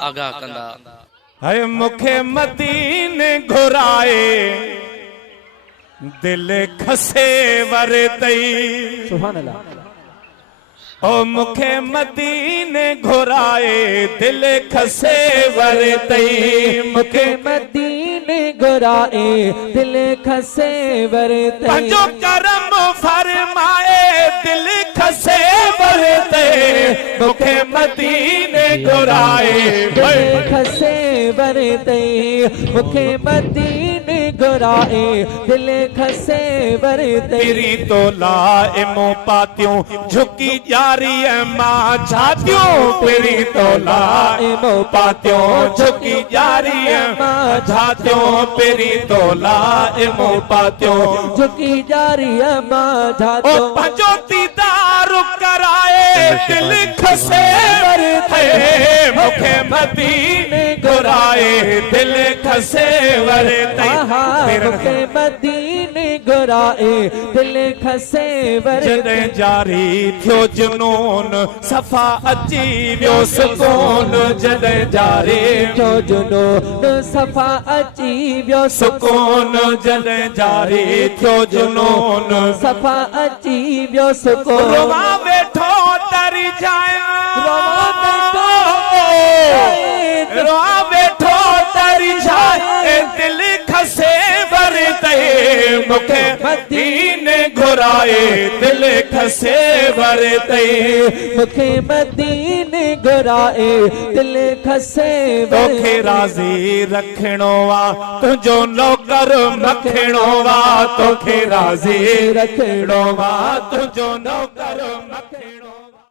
आगाह कंदा। है मुखे मदीने घुराए दिल खसे वरतई। सुभान अल्लाह। ओ मुखे मदीने घुराए दिल खसे वरतई। मुखे मदीने घुराए दिल खसे वरतई। पंजो करम फरमाए दिल खसे वरते। मुखे मदीने घुराए दिल खसे वरते। मुखे मदीने घुराए दिल खसे वरते। तेरी तो लाइमो पातियों झुकी जारी है माँ छातियों। तेरी तो लाइमो पातियों झुकी जारी है माँ छातियों। तेरी तो लाइमो पातियों झुकी जारी है माँ छातियों। पंजो दीदार कराए दिल खसे वरते। मुखे मदीने घुराए दिल खसे वरते। मुखे मदीने घुराए दिल खसे वरते। जॾहिं जारी थियो जुनून सफ़ा अची वियो सुकून। जॾहिं जारी थियो जुनून सफ़ा अची वियो सुकून। जॾहिं जारी थियो जुनून सफ़ा अची वियो सुकून। रोवा वेठो तरी जाया। रोवा वेठो तरी जाए दिल खसे वरते। मुखे मदीने घुराए दिल खसे वरते। मुखे मदीने घुराए दिल खसे वरते। तोखे राज़ी रखणो वा तुंहिंजो नौकर मखणो वा। तोखे राज़ी रखणो वा तुंहिंजो नौकर मखणो।